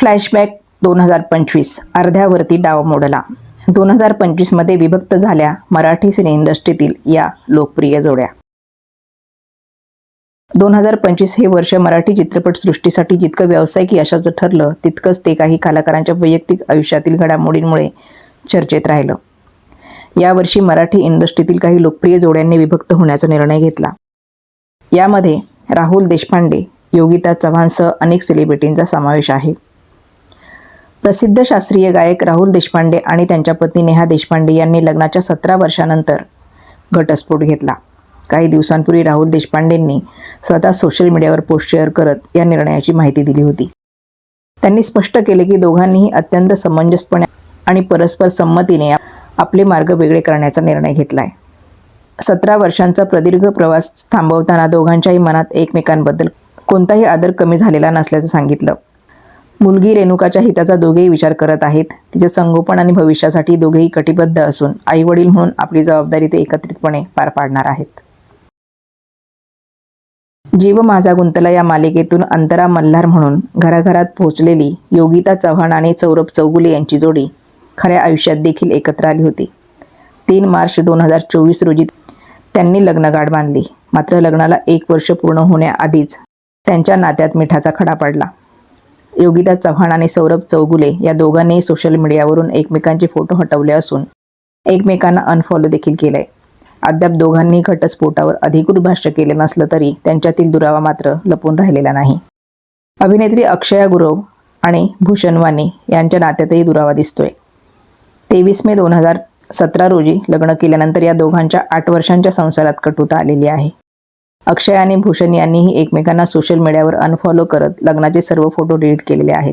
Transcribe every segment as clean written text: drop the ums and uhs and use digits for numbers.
Flashback 2025 अर्ध्यावरती डाव मोडला. 2025 मध्ये विभक्त झाल्या मराठी सिने इंडस्ट्रीतील या लोकप्रिय जोड्या. 2025 हे वर्ष मराठी चित्रपटसृष्टीसाठी जितकं व्यावसायिक यशाचं ठरलं, तितकंच ते काही कलाकारांच्या वैयक्तिक आयुष्यातील घडामोडींमुळे चर्चेत राहिलं. यावर्षी मराठी इंडस्ट्रीतील काही लोकप्रिय जोड्यांनी विभक्त होण्याचा निर्णय घेतला. यामध्ये राहुल देशपांडे, योगिता चव्हाणसह अनेक सेलिब्रिटींचा समावेश आहे. प्रसिद्ध शास्त्रीय गायक राहुल देशपांडे आणि त्यांच्या पत्नी नेहा देशपांडे यांनी लग्नाच्या 17 वर्षांनंतर घटस्फोट घेतला. काही दिवसांपूर्वी राहुल देशपांडेंनी स्वतः सोशल मीडियावर पोस्ट शेअर करत या निर्णयाची माहिती दिली होती. त्यांनी स्पष्ट केले की दोघांनीही अत्यंत समंजसपणे आणि परस्पर संमतीने आपले मार्ग वेगळे करण्याचा निर्णय घेतलाय. 17 वर्षांचा प्रदीर्घ प्रवास थांबवताना दोघांच्याही मनात एकमेकांबद्दल कोणताही आदर कमी झालेला नसल्याचं सांगितलं. मुलगी रेणुकाच्या हिताचा दोघेही विचार करत आहेत. तिचे संगोपन आणि भविष्यासाठी दोघेही कटिबद्ध असून आईवडील म्हणून आपली जबाबदारी ते एकत्रितपणे पार पाडणार आहेत. जीव माझा गुंतला या मालिकेतून अंतरा मल्हार म्हणून घराघरात पोहोचलेली योगिता चव्हाण आणि सौरभ चौगुले यांची जोडी खऱ्या आयुष्यात देखील एकत्र आली होती. 3 मार्च 2024 रोजी त्यांनी लग्नगाठ बांधली. मात्र लग्नाला 1 वर्ष पूर्ण होण्याआधीच त्यांच्या नात्यात मिठाचा खडा पडला. योगिता चव्हाण आणि सौरभ चौगुले या दोघांनीही सोशल मीडियावरून एकमेकांचे फोटो हटवले असून एकमेकांना अनफॉलो देखील केलंय. अद्याप दोघांनी घटस्फोटावर अधिकृत भाष्य केले नसलं तरी त्यांच्यातील दुरावा मात्र लपून राहिलेला नाही. अभिनेत्री अक्षया गुरव आणि भूषण वानी यांच्या नात्यातही दुरावा दिसतोय. 23 मे 2017 रोजी लग्न केल्यानंतर या दोघांच्या 8 वर्षांच्या संसारात कटुता आलेली आहे. अक्षय आणि भूषण यांनीही एकमेकांना सोशल मीडियावर अनफॉलो करत लग्नाचे सर्व फोटो डिलीट केलेले आहेत.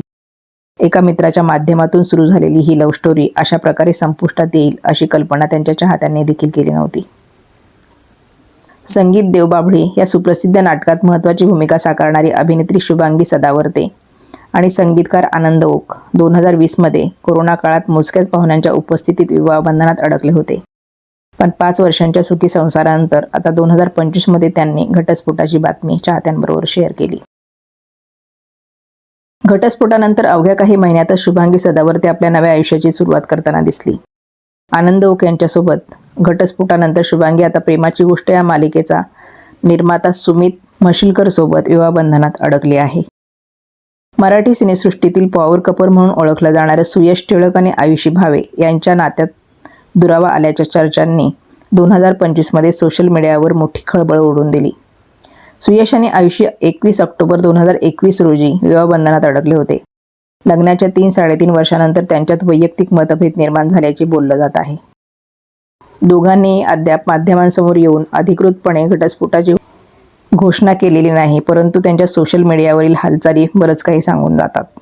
एका मित्राच्या माध्यमातून सुरू झालेली ही लव्ह स्टोरी अशा प्रकारे संपुष्टात येईल अशी कल्पना त्यांच्या चाहत्यांनी देखील केली नव्हती. संगीत देवबाभळी या सुप्रसिद्ध नाटकात महत्त्वाची भूमिका साकारणारी अभिनेत्री शुभांगी सदावर्ते आणि संगीतकार आनंद ओक 2020 मध्ये कोरोना काळात मोजक्याच पाहुण्यांच्या उपस्थितीत विवाहबंधनात अडकले होते. पण 5 वर्षांच्या सुखी संसारानंतर आता 2025 मध्ये त्यांनी घटस्फोटाची बातमी चाहत्यांबरोबर शेअर केली. घटस्फोटानंतर अवघ्या काही महिन्यातच शुभांगी सदावर्ते आपल्या नव्या आयुष्याची सुरुवात करताना दिसली. आनंद ओक यांच्यासोबत घटस्फोटानंतर शुभांगी आता प्रेमाची गोष्ट या मालिकेचा निर्माता सुमित मशिलकर सोबत विवाहबंधनात अडकली आहे. मराठी सिनेसृष्टीतील पॉवर कपल म्हणून ओळखलं जाणारे सुयश टिळक आणि आयुषी भावे यांच्या नात्यात दुरावा आल्याच्या चर्चांनी 2025 मध्ये सोशल मीडियावर मोठी खळबळ उडवून दिली. सुयश आणि आयुषी 21 ऑक्टोबर 2021 रोजी विवाहबंधनात अडकले होते. लग्नाच्या 3-3.5 वर्षांनंतर त्यांच्यात वैयक्तिक मतभेद निर्माण झाल्याचे बोललं जात आहे. दोघांनी अद्याप माध्यमांसमोर येऊन अधिकृतपणे घटस्फोटाची घोषणा केलेली नाही, परंतु त्यांच्या सोशल मीडियावरील हालचाली बरंच काही सांगून जातात.